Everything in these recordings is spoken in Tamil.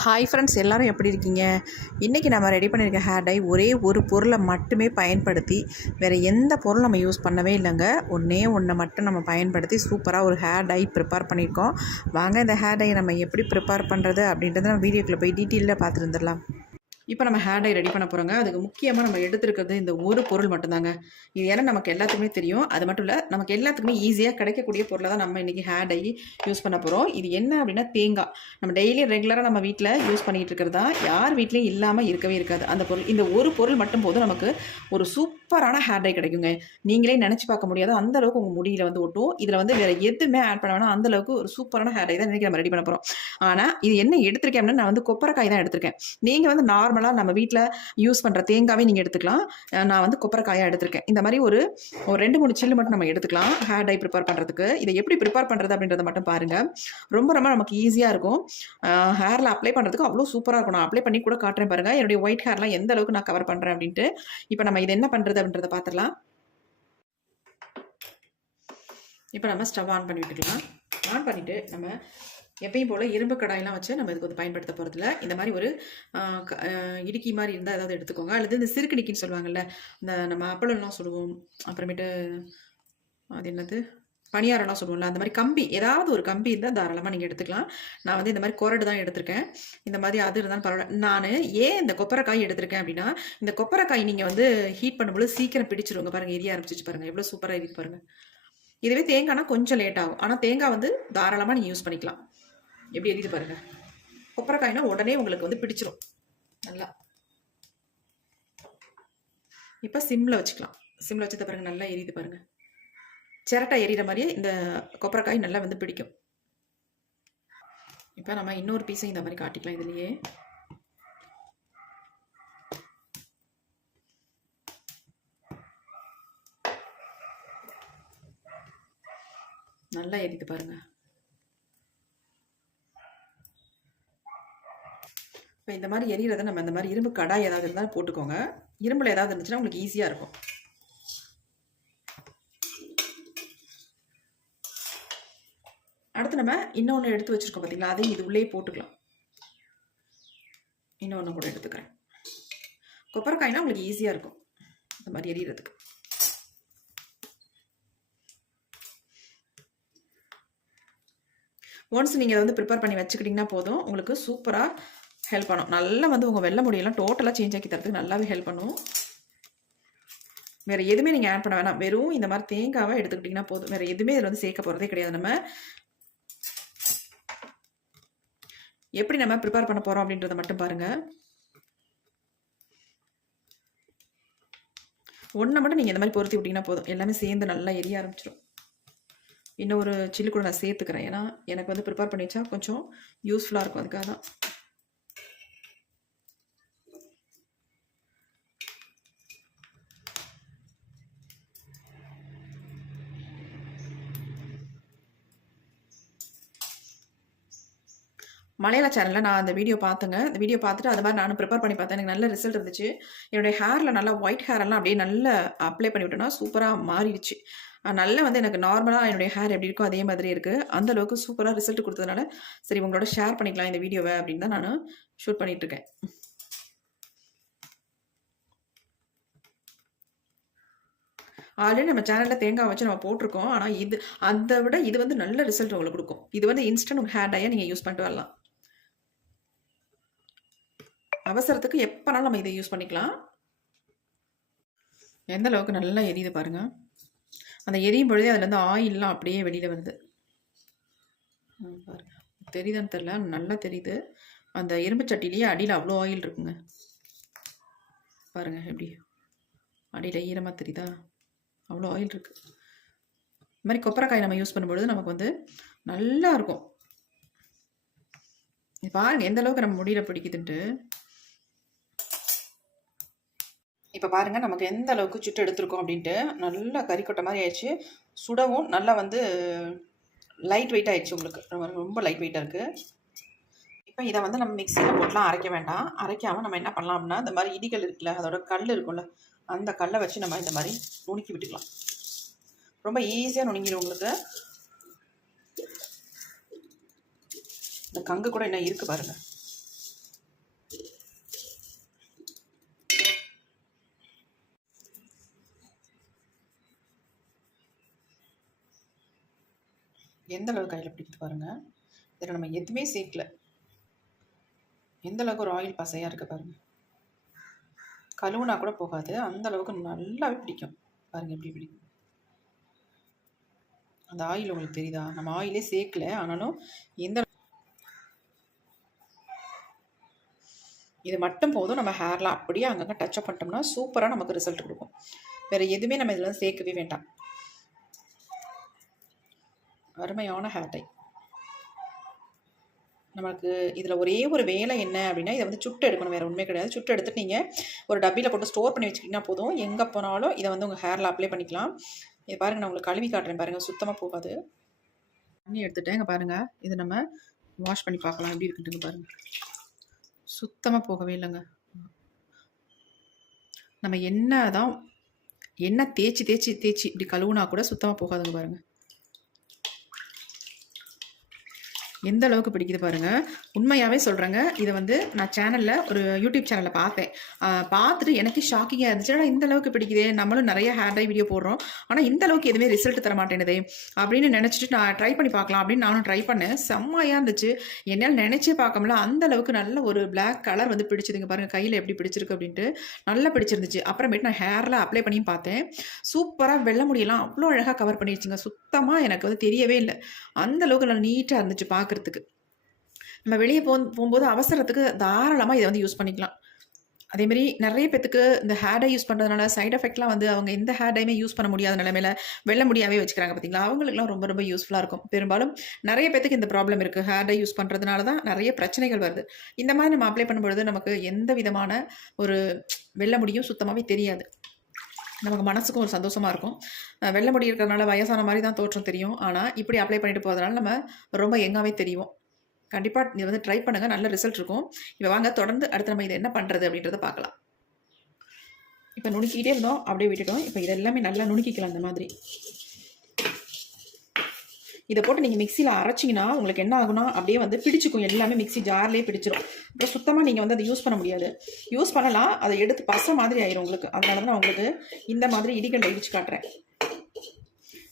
ஹாய் ஃப்ரெண்ட்ஸ், எல்லோரும் எப்படி இருக்கீங்க? இன்றைக்கி நம்ம ரெடி பண்ணியிருக்க ஹேர் டை ஒரே ஒரு பொருளை மட்டுமே பயன்படுத்தி, வேறு எந்த பொருள் நம்ம யூஸ் பண்ணவே இல்லைங்க. ஒன்றை மட்டும் நம்ம பயன்படுத்தி சூப்பராக ஒரு ஹேர் டை ப்ரிப்பேர் பண்ணியிருக்கோம். வாங்க இந்த ஹேர் டையை நம்ம எப்படி ப்ரிப்பேர் பண்ணுறது அப்படின்றத நம்ம வீடியோக்குள்ளே போய் டீட்டெயிலாக பார்த்துட்டு வந்துடலாம். இப்போ நம்ம ஹேர் டை ரெடி பண்ண போகிறோங்க. அதுக்கு முக்கியமாக நம்ம எடுத்துருக்கிறது இந்த ஒரு பொருள் மட்டும்தாங்க. இது ஏன்னா நமக்கு எல்லாத்துக்குமே தெரியும். அது மட்டும் இல்லை, நமக்கு எல்லாத்துக்குமே ஈஸியாக கிடைக்கக்கூடிய பொருளை தான் நம்ம இன்றைக்கி ஹேர் டை யூஸ் பண்ண போகிறோம். இது என்ன அப்படின்னா தேங்காய். நம்ம டெய்லி ரெகுலராக நம்ம வீட்டில் யூஸ் பண்ணிகிட்டு இருக்கிறது தான். யார் வீட்லேயும் இல்லாமல் இருக்கவே இருக்காது அந்த பொருள். இந்த ஒரு பொருள் மட்டும் போதும் நமக்கு ஒரு சூப்பரான ஹேர் டை கிடைக்குங்க. நீங்களே நினச்சி பார்க்க முடியாது அந்தளவுக்கு உங்கள் முடியில் வந்து ஒட்டும். இதில் வந்து வேறு எதுவுமே ஆட் பண்ண வேணாம். அந்தளவுக்கு ஒரு சூப்பரான ஹேர் டை தான் இன்றைக்கி நம்ம ரெடி பண்ண போகிறோம். ஆனால் இது என்ன எடுத்திருக்கேன் அப்படின்னா, நான் வந்து கொப்பரைக்காய் தான் எடுத்திருக்கேன். நீங்கள் வந்து நார்மலாக நம்ம வீட்டில் யூஸ் பண்ணுற தேங்காவே நீங்கள் எடுத்துக்கலாம். நான் வந்து கொப்பரைக்காயாக எடுத்திருக்கேன். இந்த மாதிரி ஒரு 2-3 சில்லு மட்டும் நம்ம எடுத்துக்கலாம் ஹேர் டை ப்ரிப்பேர் பண்ணுறதுக்கு. இதை எப்படி ப்ரிப்பேர் பண்ணுறது அப்படின்றத மட்டும் பாருங்கள். ரொம்ப நமக்கு ஈஸியாக இருக்கும். ஹேரில் அப்ளை பண்ணுறதுக்கு அவ்வளோ சூப்பராக இருக்கும். நான் அப்ளை பண்ணி கூட காட்டுறேன் பாருங்கள், என்னுடைய ஒயிட் ஹேர்லாம் எந்த அளவுக்கு நான் கவர் பண்ணுறேன் அப்படின்ட்டு. இப்போ நம்ம இது என்ன பண்ணுறது அப்படின்றத பார்த்துடலாம். இப்போ நம்ம ஸ்டவ் ஆன் பண்ணி விட்டுக்கலாம். ஆன் பண்ணிவிட்டு நம்ம எப்பயும் போல் இரும்பு கடாயெல்லாம் வச்சு நம்ம இதுக்கு வந்து பயன்படுத்த போகிறதில்ல. இந்த மாதிரி ஒரு இடுக்கி மாதிரி இருந்தால் ஏதாவது எடுத்துக்கோங்க. அல்லது இந்த சிறுக்கிடிக்கின்னு சொல்லுவாங்கள்ல, இந்த நம்ம அப்பளம்லாம் சுடுவோம், அப்புறமேட்டு அது என்னது பணியாரம்லாம் சொல்லுவோம்ல, அந்த மாதிரி கம்பி, ஏதாவது ஒரு கம்பி இருந்தால் தாராளமாக நீங்கள் எடுத்துக்கலாம். நான் வந்து இந்த மாதிரி குரடு தான் எடுத்திருக்கேன். இந்த மாதிரி அது இருந்தாலும் பரவாயில்ல. நான் ஏன் இந்த கொப்பரைக்காய் எடுத்திருக்கேன் அப்படின்னா, இந்த கொப்பரைக்காய் நீங்கள் வந்து ஹீட் பண்ணும்போது சீக்கிரம் பிடிச்சிருவாங்க. பாருங்கள், எரிய ஆரம்பிச்சிச்சு பாருங்கள், எவ்வளோ சூப்பராக இருக்குது பாருங்கள். இதுவே தேங்காய்னா கொஞ்சம் லேட் ஆகும். ஆனால் தேங்காய் வந்து தாராளமாக நீங்கள் யூஸ் பண்ணிக்கலாம். எப்படி எரியுது பாருங்க. கொப்பரைக்காய்னா உடனே உங்களுக்கு வந்து பிடிச்சிரும் நல்லா. இப்போ சிம்ல வச்சுக்கலாம். சிம்ல வச்சத பாருங்க, நல்லா எரியுது பாருங்க. சிரட்டை எரியிற மாதிரியே இந்த கொப்பரைக்காய் நல்லா வந்து பிடிக்கும். இப்போ நம்ம இன்னொரு பீஸையும் இந்த மாதிரி காட்டிக்கலாம். இதுலயே நல்லா எரியுது பாருங்க. இப்போ இந்த மாதிரி எரியறதை நம்ம இந்த மாதிரி இரும்பு கடாய் ஏதாவது இருந்தாலும் போட்டுக்கோங்க. இரும்பில் ஏதாவது இருந்துச்சுன்னா உங்களுக்கு ஈஸியாக இருக்கும். அடுத்து நம்ம இன்னொன்று எடுத்து வச்சுருக்கோம் பார்த்தீங்களா, அதையும் இது உள்ளே போட்டுக்கலாம். இன்னொன்று கூட எடுத்துக்கிறேன். கொப்பரைக்காய்னா உங்களுக்கு ஈஸியாக இருக்கும் இந்த மாதிரி எரியறதுக்கு. ஒன்ஸ் நீங்கள் அதை வந்து ப்ரிப்பேர் பண்ணி வச்சுக்கிட்டிங்கன்னா போதும், உங்களுக்கு சூப்பராக ஹெல்ப் பண்ணும். நல்லா வந்து உங்கள் வெள்ளை முடியெல்லாம் டோட்டலாக சேஞ்ச் ஆக்கி தரதுக்கு நல்லாவே ஹெல்ப் பண்ணும். வேறு எதுவுமே நீங்கள் ஆட் பண்ண வேணாம். வெறும் இந்த மாதிரி தேங்காவை எடுத்துக்கிட்டிங்கன்னா போதும். வேறு எதுவுமே இதில் வந்து சேர்க்க போகிறதே கிடையாது. நம்ம எப்படி நம்ம ப்ரிப்பேர் பண்ண போகிறோம் அப்படின்றத மட்டும் பாருங்கள். ஒன்றை மட்டும் நீங்கள் இந்த மாதிரி பொருத்தி விட்டிங்கன்னா போதும், எல்லாமே சேர்ந்து நல்லா எரிய ஆரம்பிச்சிடும். இன்னொரு சில்லு கூட நான் சேர்த்துக்கிறேன். ஏன்னா எனக்கு வந்து ப்ரிப்பேர் பண்ணி வச்சா கொஞ்சம் யூஸ்ஃபுல்லாக இருக்கும். அதுக்காக தான். மலையாள சேனலில் நான் அந்த வீடியோ பார்த்தேங்க. அந்த வீடியோ பார்த்துட்டு அது மாதிரி நானும் ப்ரிப்பேர் பண்ணி பார்த்தேன். எனக்கு நல்ல ரிசல்ட் இருந்துச்சு. என்னுடைய ஹேரில் நல்லா ஒயிட் ஹேரெல்லாம் அப்படியே நல்லா அப்ளை பண்ணி விட்டோன்னா சூப்பராக மாறிடுச்சு. நல்லா வந்து எனக்கு நார்மலாக என்னுடைய ஹேர் எப்படி இருக்கோ அதே மாதிரி இருக்குது. அந்தளவுக்கு சூப்பராக ரிசல்ட் கொடுத்ததுனால சரி உங்களோட ஷேர் பண்ணிக்கலாம் இந்த வீடியோவை அப்படின்னு தான் நான் ஷூட் பண்ணிகிட்ருக்கேன். ஆல்ரெடி நம்ம சேனலில் தேங்காய் வச்சு நம்ம போட்டிருக்கோம். ஆனால் அதை விட இது வந்து நல்ல ரிசல்ட் உங்களுக்கு கொடுக்கும். இது வந்து இன்ஸ்டன்ட் உங்கள் ஹேர் டையை நீங்கள் யூஸ் பண்ணிட்டு வரலாம். அவசரத்துக்கு எப்போனாலும் நம்ம இதை யூஸ் பண்ணிக்கலாம். எந்த அளவுக்கு நல்லா எரியுது பாருங்கள். அந்த எரியும் பொழுதே அதுலேருந்து ஆயிலெலாம் அப்படியே வெளியில் வருது பாருங்க. தெரியுதான்னு தெரில, நல்லா தெரியுது. அந்த இரும்பு சட்டிலேயே அடியில் அவ்வளோ ஆயில் இருக்குங்க பாருங்கள். எப்படி அடியில் ஈரமாக தெரியுதா, அவ்வளோ ஆயில் இருக்குது. இந்த மாதிரி கொப்பரைக்காய் நம்ம யூஸ் பண்ணும்பொழுது நமக்கு வந்து நல்லா இருக்கும். பாருங்கள் எந்த அளவுக்கு நம்ம முடியல பிடிக்குதுன்ட்டு. இப்போ பாருங்கள் நமக்கு எந்த அளவுக்கு சுட்டு எடுத்துருக்கோம் அப்படின்ட்டு. நல்லா கறிக்கொட்டை மாதிரி ஆயிடுச்சு. சுடவும் நல்லா வந்து லைட் வெயிட் ஆயிடுச்சு. உங்களுக்கு ரொம்ப லைட் வெயிட்டாக இருக்குது. இப்போ இதை வந்து நம்ம மிக்சியில் போட்டுலாம் அரைக்க வேண்டாம். அரைக்காமல் நம்ம என்ன பண்ணலாம் அப்படின்னா, இந்த மாதிரி இடிகள் இருக்குல்ல, அதோட கல் இருக்கும்ல, அந்த கல்லை வச்சு நம்ம இந்த மாதிரி நுணுக்கி விட்டுக்கலாம். ரொம்ப ஈஸியாக நுணுங்கிடும் உங்களுக்கு. இந்த கங்கு கூட என்ன இருக்குது பாருங்கள். எந்த அளவுக்கு கையில் பிடிக்குது பாருங்கள். இதில் நம்ம எதுவுமே சேர்க்கல. எந்த அளவுக்கு ஒரு ஆயில் பசையாக இருக்குது பாருங்கள். கழுவுனா கூட போகாது, அந்த அளவுக்கு நல்லாவே பிடிக்கும் பாருங்கள். எப்படி பிடிக்கும் அந்த ஆயில் உங்களுக்கு தெரியுதா? நம்ம ஆயிலே சேர்க்கல, ஆனாலும் எந்த இது மட்டும் போதும். நம்ம ஹேர்லாம் அப்படியே அங்கங்கே டச்சப் பண்ணிட்டோம்னா சூப்பராக நமக்கு ரிசல்ட் கொடுக்கும். வேறு எதுவுமே நம்ம இதில் சேர்க்கவே வேண்டாம். அருமையான ஹேர் டை. நமக்கு இதில் ஒரே ஒரு வேலை என்ன அப்படின்னா, இதை வந்து சுட்டு எடுக்கணும், வேறு ஒன்றுமே கிடையாது. சுட்டு எடுத்துட்டு நீங்கள் ஒரு டப்பியில் போட்டு ஸ்டோர் பண்ணி வச்சுக்கிட்டிங்கன்னா போதும். எங்கே போனாலும் இதை வந்து உங்கள் ஹேரில் அப்ளை பண்ணிக்கலாம். இது பாருங்கள், நான் உங்களுக்கு கழுவி காட்டுறேன் பாருங்கள், சுத்தமாக போகாது. தண்ணி எடுத்துகிட்டேன், இங்கே பாருங்கள். இதை நம்ம வாஷ் பண்ணி பார்க்கலாம் எப்படி இருக்குதுங்க பாருங்கள். சுத்தமாக போகவே இல்லைங்க. நம்ம என்ன தேய்ச்சி இப்படி கழுவுனா கூட சுத்தமாக போகாதுங்க பாருங்கள். எந்த அளவுக்கு பிடிக்குது பாருங்கள். உண்மையாகவே சொல்கிறேங்க. இதை வந்து நான் சேனலில் ஒரு யூடியூப் சேனலில் பார்த்தேன். பார்த்துட்டு எனக்கு ஷாக்கிங்காக இருந்துச்சு. ஆனால் இந்த அளவுக்கு பிடிக்குதே, நம்மளும் நிறைய ஹேர் டை வீடியோ போடுறோம், ஆனால் இந்த அளவுக்கு எதுவுமே ரிசல்ட் தர மாட்டேனுதே அப்படின்னு நினச்சிட்டு நான் ட்ரை பண்ணி பார்க்கலாம் அப்படின்னு நானும் ட்ரை பண்ணேன். செம்மையாக இருந்துச்சு. என்னால் நினச்சே பார்க்க முடியல, அந்த அளவுக்கு நல்ல ஒரு பிளாக் கலர் வந்து பிடிச்சிதுங்க பாருங்கள். கையில் எப்படி பிடிச்சிருக்கு அப்படின்ட்டு நல்லா பிடிச்சிருந்துச்சு. அப்புறமேட்டு நான் ஹேரில் அப்ளை பண்ணி பார்த்தேன். சூப்பராக வெள்ளை முடியெல்லாம் அவ்வளோ அழகாக கவர் பண்ணிடுச்சுங்க. சுத்தமாக எனக்கு வந்து தெரியவே இல்லை, அந்த அளவுக்கு நல்லா நீட்டாக இருந்துச்சு பார்க்குறதுக்கு. நம்ம வெளியே போகும்போது அவசரத்துக்கு தாராளமாக இதை வந்து யூஸ் பண்ணிக்கலாம். அதேமாரி நிறைய பேத்துக்கு இந்த ஹேர் டை யூஸ் பண்ணுறதுனால சைட் எஃபெக்ட்லாம் வந்து அவங்க எந்த ஹேர் டைமே யூஸ் பண்ண முடியாத நிலைமையில வெள்ளை முடியாவே வச்சுக்கிறாங்க பார்த்தீங்களா. அவங்களுக்குலாம் ரொம்ப ரொம்ப யூஸ்ஃபுல்லாக இருக்கும். பெரும்பாலும் நிறைய பேத்துக்கு இந்த ப்ராப்ளம் இருக்குது. ஹேர் டை யூஸ் பண்ணுறதுனால தான் நிறைய பிரச்சனைகள் வருது. இந்த மாதிரி நம்ம அப்ளை பண்ணும்பொழுது நமக்கு எந்த விதமான ஒரு வெள்ளை முடியும் சுத்தமாகவே தெரியாது. நமக்கு மனசுக்கும் ஒரு சந்தோஷமாக இருக்கும். வெள்ளை முடி இருக்கிறதுனால வயசான மாதிரி தான் தோற்றம் தெரியும். ஆனால் இப்படி அப்ளை பண்ணிட்டு போகிறதுனால நம்ம ரொம்ப யங்காகவே தெரியும். கண்டிப்பாக இதை வந்து ட்ரை பண்ணுங்கள், நல்ல ரிசல்ட் இருக்கும். இப்போ வாங்க தொடர்ந்து அடுத்து நம்ம இதை என்ன பண்ணுறது அப்படின்றத பார்க்கலாம். இப்போ நுணுக்கிக்கிட்டே இருந்தோம், அப்படியே விட்டுட்டோம். இப்போ இதெல்லாமே நல்லா நுணுக்கிக்கலாம். இந்த மாதிரி இதை போட்டு நீங்கள் மிக்சியில் அரைச்சிங்கன்னா உங்களுக்கு என்ன ஆகுனா அப்படியே வந்து பிடிச்சிக்கும், எல்லாமே மிக்சி ஜார்லேயே பிடிச்சிரும். அப்புறம் சுத்தமாக நீங்கள் வந்து அதை யூஸ் பண்ண முடியாது. யூஸ் பண்ணலாம், அதை எடுத்து பசை மாதிரி ஆயிரும் உங்களுக்கு. அதனால தான் நான் உங்களுக்கு இந்த மாதிரி இடிகல்ல இடிச்சு காட்டுறேன்.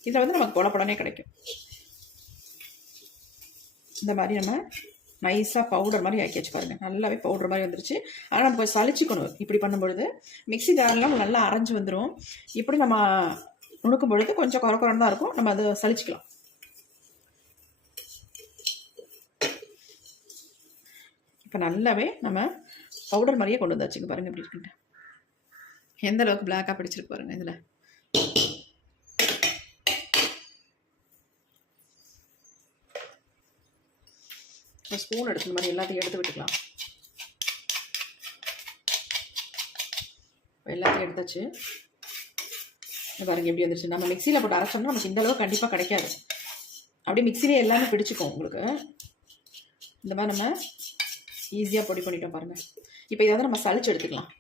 இதில் வந்து நமக்கு பொலப்படனே கிடைக்கும். இந்த மாதிரி நம்ம நைஸாக பவுடர் மாதிரி ஆக்கி வச்சு பாருங்கள். நல்லாவே பவுடர் மாதிரி வந்துருச்சு. ஆனால் நம்ம கொஞ்சம் சளிச்சிக்கணும். இப்படி பண்ணும்பொழுது மிக்சி ஜார்லாம் நல்லா அரைஞ்சி வந்துடும். இப்படி நம்ம நுணுக்கும் பொழுது கொஞ்சம் குறக்குறன்னு தான் இருக்கும். நம்ம அதை சளிச்சிக்கலாம். இப்போ நல்லாவே நம்ம பவுடர் மாதிரியே கொண்டு வந்தாச்சுங்க பாருங்கள் எப்படி இருக்குன்ட்டு. எந்த அளவுக்கு பிளாக்காக பிடிச்சிருக்கு பாருங்கள். இதில் ஸ்பூன் எடுத்து மாதிரி எல்லாத்தையும் எடுத்து விட்டுக்கலாம். எல்லாத்தையும் எடுத்தாச்சு. பாருங்கள் எப்படி வந்துருச்சு. நம்ம மிக்சியில் போட்டு அரைச்சோம்னா நமக்கு இந்த அளவுக்கு கண்டிப்பாக கிடைக்காது. அப்படியே மிக்சிலே எல்லாமே பிடிச்சிக்கும் உங்களுக்கு. இந்த மாதிரி நம்ம ஈஸியாக பொடி பண்ணிட்டோம் பாருங்கள். இப்போ இதை வந்து நம்ம சளிச்சு எடுத்துக்கலாம்.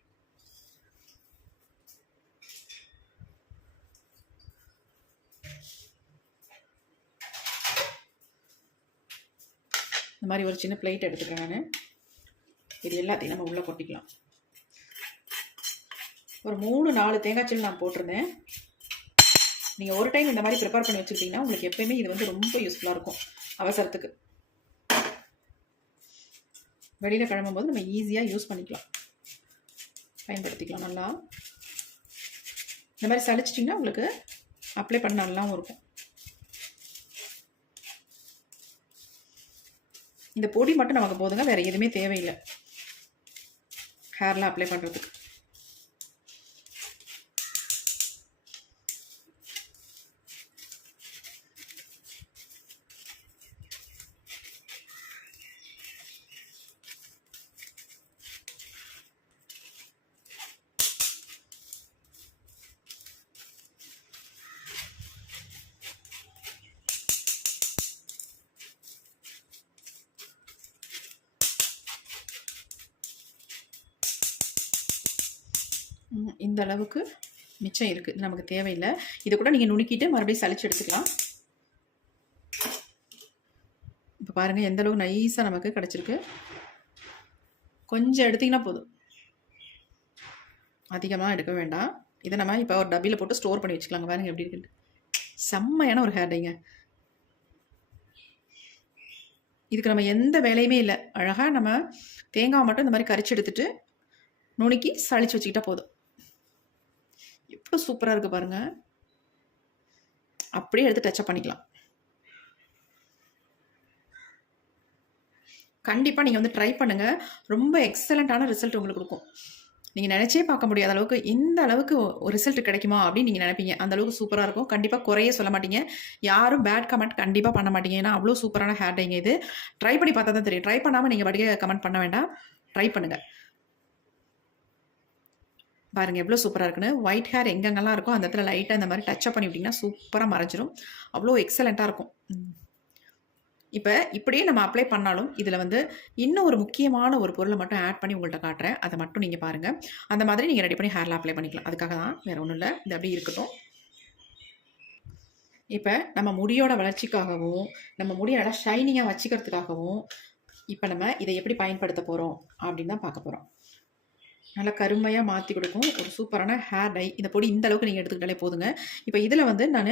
இந்த மாதிரி ஒரு சின்ன பிளேட் எடுத்துக்கிறேன் நான். இது எல்லாத்தையும் நம்ம உள்ளே கொட்டிக்கலாம். ஒரு 3-4 தேங்காய் சில்லு நான் போட்டிருந்தேன். நீங்கள் ஒரு டைம் இந்த மாதிரி ப்ரிப்பேர் பண்ணி வச்சுக்கிட்டிங்கன்னா உங்களுக்கு எப்போயுமே இது வந்து ரொம்ப யூஸ்ஃபுல்லாக இருக்கும். அவசரத்துக்கு வெளியில் கிளம்பும்போது நம்ம ஈஸியாக யூஸ் பண்ணிக்கலாம், பயன்படுத்திக்கலாம். நல்லா இந்த மாதிரி சளிச்சிட்டிங்கன்னா உங்களுக்கு அப்ளை பண்ண நல்லாவும் இருக்கும். இந்த பொடி மட்டும் நமக்கு போதுங்க, வேறு எதுவுமே தேவையில்லை ஹேரில் அப்ளை பண்ணுறதுக்கு. இந்த அளவுக்கு மிச்சம் இருக்குது, நமக்கு தேவையில்லை. இதை கூட நீங்கள் நுணுக்கிட்டு மறுபடியும் சளிச்சு எடுத்துக்கலாம். இப்போ பாருங்கள் எந்த அளவுக்கு நைஸாக நமக்கு கிடச்சிருக்கு. கொஞ்சம் எடுத்திங்கன்னா போதும், அதிகமாக எடுக்க வேண்டாம். இதை நம்ம இப்போ ஒரு டப்பியில் போட்டு ஸ்டோர் பண்ணி வச்சுக்கலாங்க. பாருங்கள் எப்படி இருக்குன்னு. செம்மையான ஒரு ஹேர் டைங்க. இதுக்கு நம்ம எந்த வேலையுமே இல்லை. அழகாக நம்ம தேங்காய் மட்டும் இந்த மாதிரி கரிச்சு எடுத்துட்டு நுணுக்கி சளிச்சு வச்சுக்கிட்டா போதும். எவ்வளோ சூப்பராக இருக்குது பாருங்கள். அப்படியே எடுத்து டச்சப் பண்ணிக்கலாம். கண்டிப்பாக நீங்கள் வந்து ட்ரை பண்ணுங்கள். ரொம்ப எக்ஸலண்ட்டான ரிசல்ட் உங்களுக்கு கொடுக்கும். நீங்கள் நினச்சே பார்க்க முடியாத அளவுக்கு இந்த அளவுக்கு ஒரு ரிசல்ட் கிடைக்குமா அப்படின்னு நீங்கள் நினைப்பீங்க. அந்த அளவுக்கு சூப்பராக இருக்கும். கண்டிப்பாக குறையே சொல்ல மாட்டீங்க. யாரும் பேட் கமெண்ட் கண்டிப்பாக பண்ண மாட்டீங்க. ஏன்னா அவ்வளோ சூப்பரான ஹேர் டைங்க இது. ட்ரை பண்ணி பார்த்தா தான் தெரியும். ட்ரை பண்ணாமல் நீங்கள் பாட்டுக்கு கமெண்ட் பண்ண வேண்டாம். ட்ரை பண்ணுங்கள். பாருங்கள் எவ்வளோ சூப்பராக இருக்குன்னு. ஒயிட் ஹேர் எங்கெங்கெல்லாம் இருக்கோ அந்த இடத்துல லைட்டாக இந்த மாதிரி டச்சப் பண்ணி விட்டிங்கன்னா சூப்பராக மறைஞ்சிரும். அவ்வளோ எக்ஸலண்ட்டாக இருக்கும். இப்போ இப்படியே நம்ம அப்ளை பண்ணாலும் இதில் வந்து இன்னும் ஒரு முக்கியமான ஒரு பொருளை மட்டும் ஆட் பண்ணி உங்கள்கிட்ட காட்டுறேன். அதை மட்டும் நீங்கள் பாருங்கள். அந்த மாதிரி நீங்கள் ரெடி பண்ணி ஹேரில் அப்ளை பண்ணிக்கலாம். அதுக்காக தான், வேறு ஒன்றும் இல்லை. இது அப்படி இருக்கட்டும். இப்போ நம்ம முடியோட வளர்ச்சிக்காகவும் நம்ம முடியை நல்லா ஷைனிங்காக வச்சுக்கிறதுக்காகவும் இப்போ நம்ம இதை எப்படி பயன்படுத்த போகிறோம் அப்படின்னு தான் பார்க்க போகிறோம். நல்லா கருமையாக மாற்றி கொடுக்கும் ஒரு சூப்பரான ஹேர் டை. இந்த பொடி இந்த அளவுக்கு நீங்கள் எடுத்துக்கிட்டாலே போதுங்க. இப்போ இதில் வந்து நான்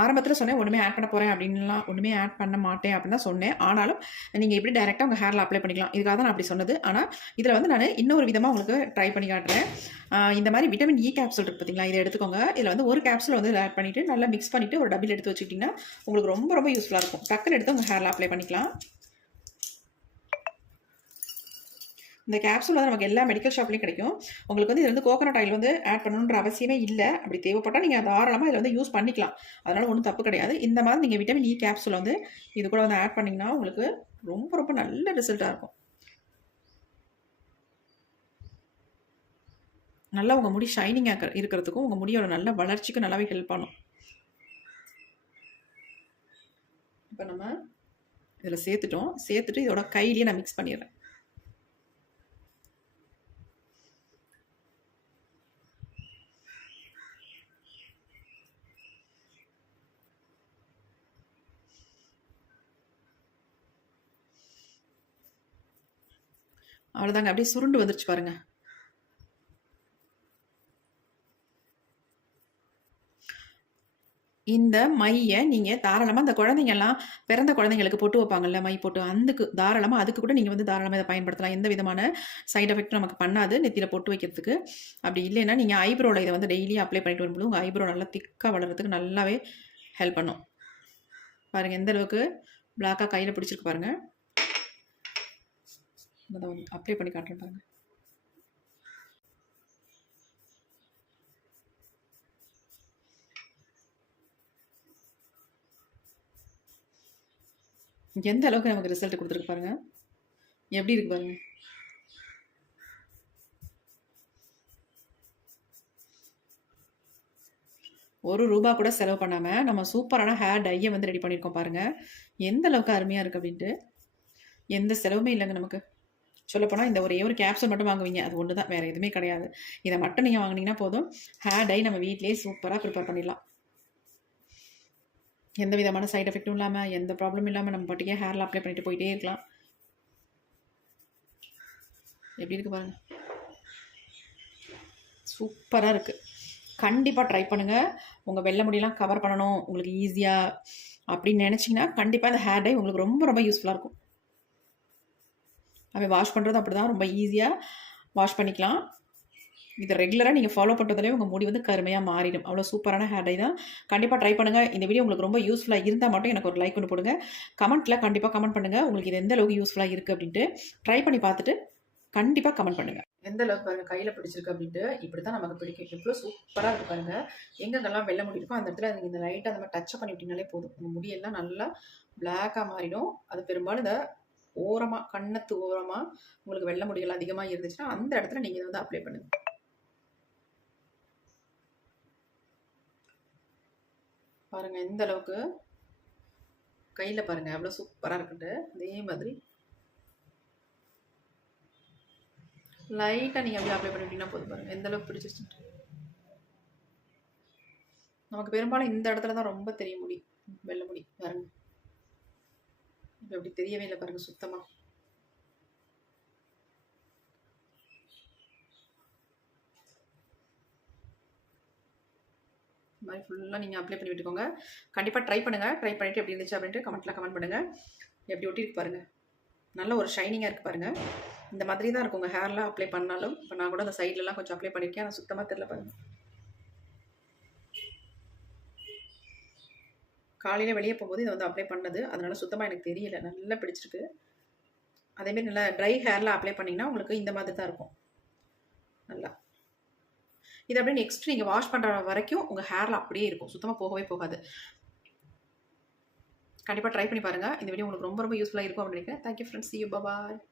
ஆரம்பத்தில் சொன்னேன் ஒன்றுமே ஆட் பண்ண போகிறேன் அப்படின்லாம், ஒன்றுமே ஆட் பண்ண மாட்டேன் அப்படின்னு தான் சொன்னேன். ஆனாலும் நீங்கள் எப்படி டைரெக்டாக உங்கள் ஹேரில் அப்ளை பண்ணிக்கலாம். இதுக்காக தான் நான் அப்படி சொன்னது. ஆனால் இதில் வந்து நான் இன்னொரு விதமாக உங்களுக்கு ட்ரை பண்ணி காட்டுறேன். இந்த மாதிரி விட்டமின் இ கேப்சூல் இருக்குது பார்த்தீங்களா, இதை எடுத்துக்கோங்க. இதில் வந்து ஒரு கேப்சூல் வந்து ஆட் பண்ணிவிட்டு நல்லா மிக்ஸ் பண்ணிவிட்டு ஒரு டப்பில் எடுத்து வச்சுக்கிட்டிங்கன்னா உங்களுக்கு ரொம்ப ரொம்ப யூஸ்ஃபுல்லாக இருக்கும். டக்குன்னு எடுத்து உங்கள் ஹேரில் அப்ளை பண்ணிக்கலாம். இந்த கேப்சூல் வந்து நமக்கு எல்லா மெடிக்கல் ஷாப்லையும் கிடைக்கும். உங்களுக்கு வந்து இது வந்து கோகனட் ஆயில் வந்து ஆட் பண்ணணுன்ற அவசியமே இல்லை. அப்படி தேவைப்பட்டால் நீங்கள் தாராளமாக இதில் வந்து யூஸ் பண்ணிக்கலாம். அதனால் ஒன்றும் தப்பு கிடையாது. இந்த மாதிரி நீங்கள் விட்டமின் இ கேப்சூல் வந்து இது கூட வந்து ஆட் பண்ணிங்கன்னா உங்களுக்கு ரொம்ப ரொம்ப நல்ல ரிசல்ட்டாக இருக்கும். நல்லா உங்கள் முடி ஷைனிங்காக இருக்கிறதுக்கும் உங்கள் முடியோட நல்ல வளர்ச்சிக்கும் நல்லாவே ஹெல்ப் பண்ணும். இப்போ நம்ம இதில் சேர்த்துட்டு இதோட கையிலேயே நான் மிக்ஸ் பண்ணிடுறேன். அவ்வளோதாங்க. அப்படியே சுருண்டு வந்துருச்சு பாருங்க. இந்த மையை நீங்கள் தாராளமாக இந்த குழந்தைங்கள்லாம் பிறந்த குழந்தைங்களுக்கு பொட்டு வைப்பாங்கல்ல, மை போட்டு, அதுக்கு தாராளமாக அதுக்கு கூட நீங்கள் வந்து தாராளமாக இதை பயன்படுத்தலாம். எந்த விதமான சைட் எஃபெக்ட்டும் நமக்கு பண்ணாது நெத்தியில் பொட்டு வைக்கிறதுக்கு. அப்படி இல்லைன்னா நீங்கள் ஐப்ரோவில் இதை வந்து டெய்லி அப்ளை பண்ணிட்டு வரும்போது உங்கள் ஐப்ரோ நல்லா திக்காக வளர்கிறதுக்கு நல்லாவே ஹெல்ப் பண்ணும். பாருங்கள் எந்த அளவுக்கு பிளாக்காக கையில் பிடிச்சிருக்கு பாருங்கள். அதை அப்ளை பண்ணி காட்டுறேன் பாருங்கள். எந்த அளவுக்கு நமக்கு ரிசல்ட் கொடுத்துருக்கு பாருங்க. எப்படி இருக்கு பாருங்க. ₹1 கூட செலவு பண்ணாமல் நம்ம சூப்பரான ஹேர் டையை வந்து ரெடி பண்ணியிருக்கோம் பாருங்கள். எந்த அளவுக்கு அருமையாக இருக்குது அப்படின்ட்டு. எந்த செலவுமே இல்லைங்க நமக்கு. சொல்லப்போனால் இந்த ஒரே ஒரு கேப்சூல் மட்டும் வாங்குவீங்க, அது ஒன்று தான், வேறு எதுவுமே கிடையாது. இதை மட்டும் நீங்கள் வாங்கினீங்கன்னா போதும், ஹேர் டை நம்ம வீட்டிலேயே சூப்பராக ப்ரிப்பேர் பண்ணிடலாம். எந்த விதமான சைட் எஃபெக்ட்டும் இல்லாமல், எந்த ப்ராப்ளமும் இல்லாமல் நம்ம பாட்டுக்கே ஹேரில் அப்ளை பண்ணிட்டு போயிட்டே இருக்கலாம். எப்படி இருக்குது பாருங்கள். சூப்பராக இருக்குது. கண்டிப்பாக ட்ரை பண்ணுங்கள். உங்கள் வெள்ளை முடியெல்லாம் கவர் பண்ணணும் உங்களுக்கு ஈஸியாக அப்படின்னு நினச்சிங்கன்னா கண்டிப்பாக இந்த ஹேர் டை உங்களுக்கு ரொம்ப ரொம்ப யூஸ்ஃபுல்லாக இருக்கும். அவன் வாஷ் பண்ணுறது அப்படி தான், ரொம்ப ஈஸியாக வாஷ் பண்ணிக்கலாம். இதை ரெகுலராக நீங்கள் ஃபாலோ பண்ணுறதுலேயே உங்கள் முடி வந்து கருமையாக மாறிடும். அவ்வளோ சூப்பரான ஹேர் டை தான். கண்டிப்பாக ட்ரை பண்ணுங்கள். இந்த வீடியோ உங்களுக்கு ரொம்ப யூஸ்ஃபுல்லாக இருந்தால் மட்டும் எனக்கு ஒரு லைக் ஒன்று போடுங்க. கமெண்ட்டில் கண்டிப்பாக கமெண்ட் பண்ணுங்கள் உங்களுக்கு இது எந்த அளவுக்கு யூஸ்ஃபுல்லாக இருக்குது அப்படின்ட்டு. ட்ரை பண்ணி பார்த்துட்டு கண்டிப்பாக கமெண்ட் பண்ணுங்கள். எந்த அளவுக்கு பாருங்கள் கையில் பிடிச்சிருக்கு அப்படின்ட்டு. இப்படி தான் நமக்கு பிடிக்கும். எவ்வளோ சூப்பராக இருக்குது பாருங்கள். எங்கெங்கெல்லாம் வெள்ளை முடி இருக்கோ அந்த இடத்துல நீங்கள் இந்த லைட்டாக அந்த மாதிரி டச்சப் பண்ணி விட்டிங்கனாலே போதும். உங்கள் முடியெல்லாம் நல்லா பிளாக்காக மாறிடும். அது பெரும்பாலும் இந்த ஓரமாக, கன்னத்து ஓரமாக உங்களுக்கு வெள்ளை முடிகள் அதிகமாக இருந்துச்சுன்னா அந்த இடத்துல நீங்கள் இதை வந்து அப்ளை பண்ணுங்கள். பாருங்கள் எந்த அளவுக்கு கையில் பாருங்கள் எவ்வளோ சூப்பராக இருக்குன்ட்டு. அதே மாதிரி லைட்டாக நீங்கள் அப்படியே அப்ளை பண்ணிட்டீங்கன்னா போதும். பாருங்கள் எந்த அளவுக்கு பிடிச்சிருச்சுட்டு. நமக்கு பெரும்பாலும் இந்த இடத்துல தான் ரொம்ப தெரிய முடி, வெள்ளை முடி பாருங்க. இப்போ அப்படி தெரியவே இல்லை பாருங்கள் சுத்தமாக. இந்த மாதிரி ஃபுல்லாக நீங்கள் அப்ளை பண்ணி விட்டுக்கோங்க. கண்டிப்பாக ட்ரை பண்ணுங்கள். ட்ரை பண்ணிவிட்டு எப்படி இருந்துச்சு அப்படின்ட்டு கமெண்ட்டில் கமெண்ட் பண்ணுங்கள். எப்படி ஒட்டிருக்கு பாருங்கள். நல்ல ஒரு ஷைனிங்காக இருக்குது பாருங்கள். இந்த மாதிரி தான் இருக்கும் உங்கள் ஹேர்லாம் அப்ளை பண்ணாலும். இப்போ நான் கூட அந்த சைட்லலாம் கொஞ்சம் அப்ளை பண்ணியிருக்கேன். ஆனால் சுத்தமாக தெரியல பாருங்கள். காலையில் வெளியே போகும்போது இதை வந்து அப்ளை பண்ணது, அதனால சுத்தமாக எனக்கு தெரியல. நல்லா பிடிச்சிருக்கு. அதேமாரி நல்லா ட்ரை ஹேரில் அப்ளை பண்ணிங்கன்னா உங்களுக்கு இந்த மாதிரி தான் இருக்கும். நல்லா இது அப்படியே நெக்ஸ்ட் நீங்கள் வாஷ் பண்ணுற வரைக்கும் உங்கள் ஹேரில் அப்படியே இருக்கும். சுத்தமாக போகவே போகாது. கண்டிப்பாக ட்ரை பண்ணி பாருங்கள். இந்த வீடியோ உங்களுக்கு ரொம்ப ரொம்ப யூஸ்ஃபுல்லாக இருக்கும் அப்படின்னு நினைக்கிறேன். Thank you friends. See you. Bye bye.